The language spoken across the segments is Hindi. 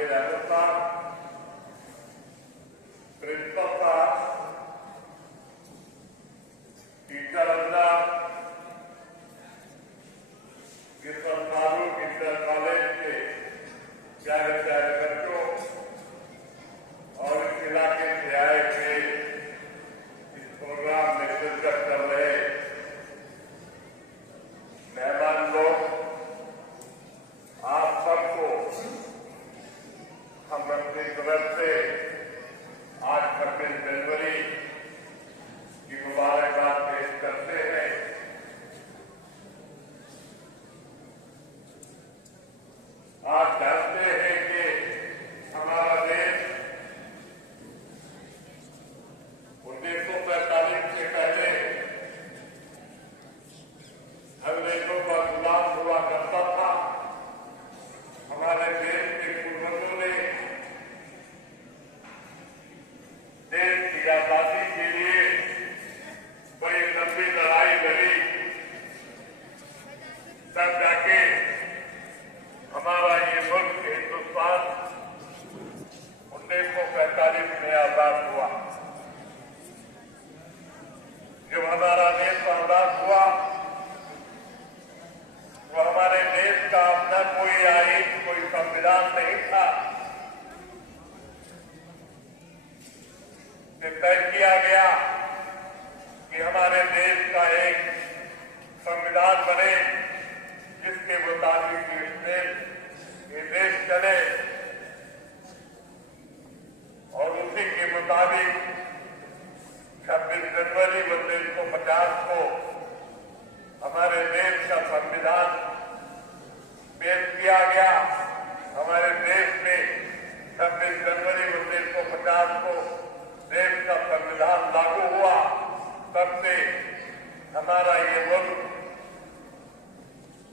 मेरे अनुसार प्रिंसिपल साहब, टीचर अंदर, फारूक इंटर कॉलेज के प्यारे प्यारे बच्चों और इस इलाके से आए थे इस प्रोग्राम में शिरकत कर रहे मेहमान लोग, आप सबको हम अपनी तरफ से आज 26 जनवरी की मुबारकबाद पेश करते हैं। आप जानते हैं कि हमारा देश 1945 से पहले अंग्रेजों का गुलाम हुआ करता था। हमारे देश के पूर्वजों ने देश की आजादी के लिए बड़ी लंबी लड़ाई लड़ी, तब जाके हमारा ये मुल्क हिंदुस्तान 1945 में आजाद हुआ। जब हमारा देश आजाद हुआ तो हमारे देश का अपना कोई आईन, कोई संविधान नहीं था। तय किया गया कि हमारे देश का एक संविधान बने जिसके मुताबिक ये देश चले, और उसी के मुताबिक 26 जनवरी 1950 को हमारे देश का संविधान पेश किया गया। हमारे देश में 26 जनवरी 1950 को देश का संविधान लागू हुआ। तब से हमारा ये मुल्क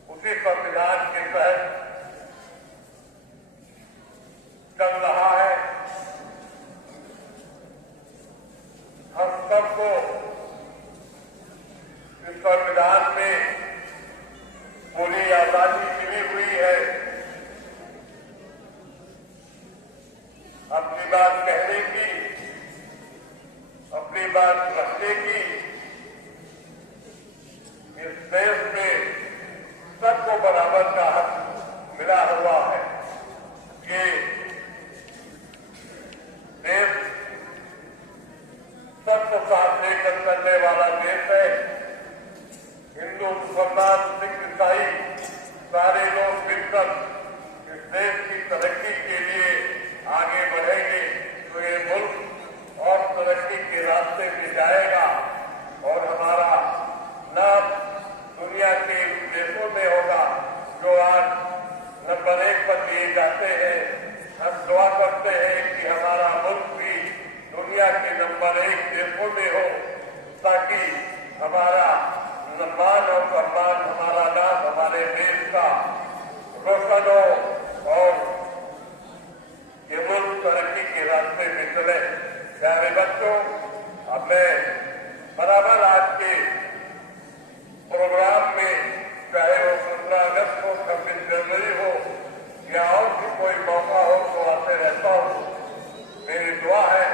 उसी संविधान के तहत चल रहा है। हम सबको इस संविधान में पूरी आजादी मिली हुई है अपनी बात कहने की, अपनी बात रखने की। इस देश में सबको बराबर का हक मिला हुआ है। ये देश सबको साथ लेकर चलने वाला देश है। हिंदू, मुसलमान, सिख, ईसाई सारे लोग मिलकर इस देश की तरक्की के लिए आगे बढ़ेंगे तो ये मुल्क और तरक्की के रास्ते पे जाएगा और हमारा नाम दुनिया के देशों में होगा जो आज नंबर 1 पर दिए जाते हैं। हम दुआ करते हैं कि हमारा मुल्क भी दुनिया के नंबर 1 देशों में हो, ताकि हमारा मान और सम्मान, हमारा नाम हमारे देश का रोशन हो और ये मुल्क तरक्की के रास्ते में चले। प्यारे बच्चों, अब मैं बराबर आज के प्रोग्राम में, चाहे वो 15 अगस्त हो, 26 जनवरी हो या और भी कोई मौका हो, तो आते रहता हूँ। मेरी दुआ है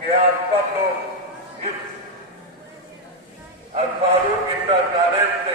कि आप सब लोग इस फारूक इंटर कॉलेज से